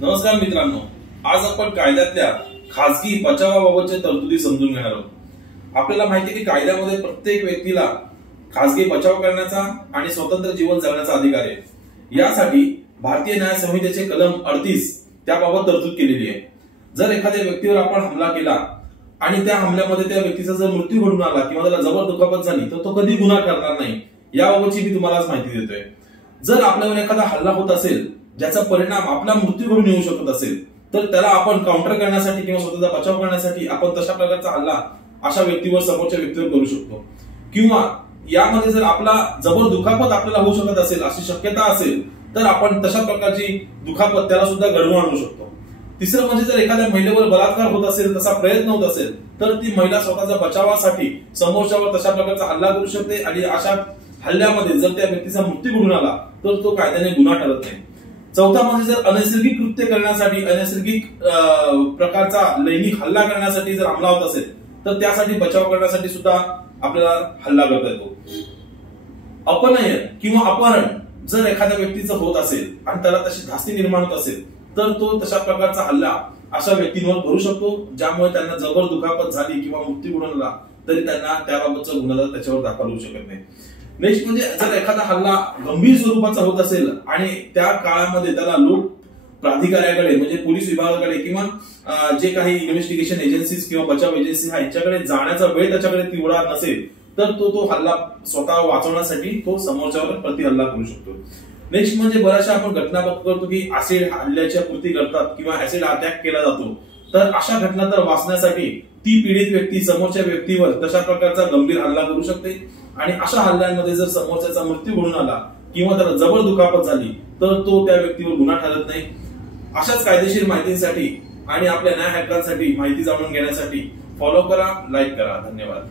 नमस्कार मित्रांनो, आज आपण कायद्यातल्या खासगी बचावाबाबतच्या तरतुदी समजून घेणार आहोत। आपल्याला माहिती आहे की कायद्यामध्ये प्रत्येक व्यक्तीला खासगी बचाव करण्याचा आणि स्वतंत्र जीवन जगण्याचा अधिकार आहे। यासाठी भारतीय न्याय संहितेचे कलम 38 त्याबाबत तरतूद केलेली आहे। जर एखाद्या व्यक्तीवर आपण हमला केला आणि त्या हमल्यामध्ये त्या व्यक्तीचा जर मृत्यू घडून आला किंवा त्याला जबर दुखापत झाली तर तो कधी गुन्हा ठरणार नाही, याबाबतची मी तुम्हाला माहिती देतोय। जर आपल्यावर एखादा हल्ला होत असेल ज्याचा परिणाम आपला मृत्यू घडून येऊ शकत असेल तर त्याला आपण काउंटर करण्यासाठी किंवा स्वतःचा बचाव करण्यासाठी आपण तशा प्रकारचा हल्ला अशा व्यक्तीवर, समोरच्या व्यक्तीवर करू शकतो। किंवा यामध्ये जर आपला जबर दुखापत आपल्याला होऊ शकत असेल अशी शक्यता असेल तर आपण तशा प्रकारची दुखापत त्याला सुद्धा घडवून आणू शकतो। तिसरं म्हणजे जर एखाद्या महिलेवर बलात्कार होत असेल, तसा प्रयत्न होत असेल तर ती महिला स्वतःच्या बचावासाठी समोरच्यावर तशा प्रकारचा हल्ला करू शकते आणि अशा हल्ल्यामध्ये जर त्या व्यक्तीचा मृत्यू घडून आला तर तो कायद्याने गुन्हा ठरत नाही। चौथा म्हणजे जर अनैसर्गिक कृत्य करण्यासाठी, अनैसर्गिक प्रकारचा लैंगिक हल्ला करण्यासाठी जर हमला होत असेल तर त्यासाठी बचाव करण्यासाठी सुद्धा आपल्याला हल्ला करता येतो। अपनयन किंवा अपहरण जर एखाद्या व्यक्तीचं होत असेल आणि त्याला तशी धास्ती निर्माण होत असेल तर तो तशा प्रकारचा हल्ला अशा व्यक्तींवर करू शकतो, ज्यामुळे त्यांना जबर दुखापत झाली किंवा मृत्यू घडून आला तरी त्यांना त्याबाबतचा गुन्हा त्याच्यावर दाखल होऊ शकत नाही। नेक्स्ट म्हणजे जर एखादा हल्ला गंभीर स्वरूपाचा होत असेल आणि त्या काळामध्ये त्याला लोक प्राधिकाऱ्याकडे म्हणजे पोलीस विभागाकडे किंवा जे काही इन्व्हेस्टिगेशन एजन्सीज किंवा बचाव एजन्सी यांच्याकडे जाण्याचा वेळ त्याच्याकडे तेवढा नसेल तर तो हल्ला स्वतः वाचवण्यासाठी तो समोरच्यावर प्रति हल्ला करू शकतो। नेक्स्ट म्हणजे बऱ्याचशा आपण घटना करतो की ऍसिड हल्ल्याच्या कृती करतात किंवा ऍसिड अटॅक केला जातो, तर अशा घटना तर वाचण्यासाठी ती पीडित व्यक्ती समोरच्या व्यक्तीवर तशा प्रकारचा गंभीर हल्ला करू शकते आणि अशा हल्ल्यांमध्ये जर समोरच्याचा मृत्यू घडून आला किंवा त्याला जबर दुखापत झाली तर तो त्या व्यक्तीवर गुन्हा ठरत नाही। अशाच कायदेशीर माहितीसाठी आणि आपल्या न्याय हक्कांसाठी माहिती जाणून घेण्यासाठी फॉलो करा, लाईक करा। धन्यवाद।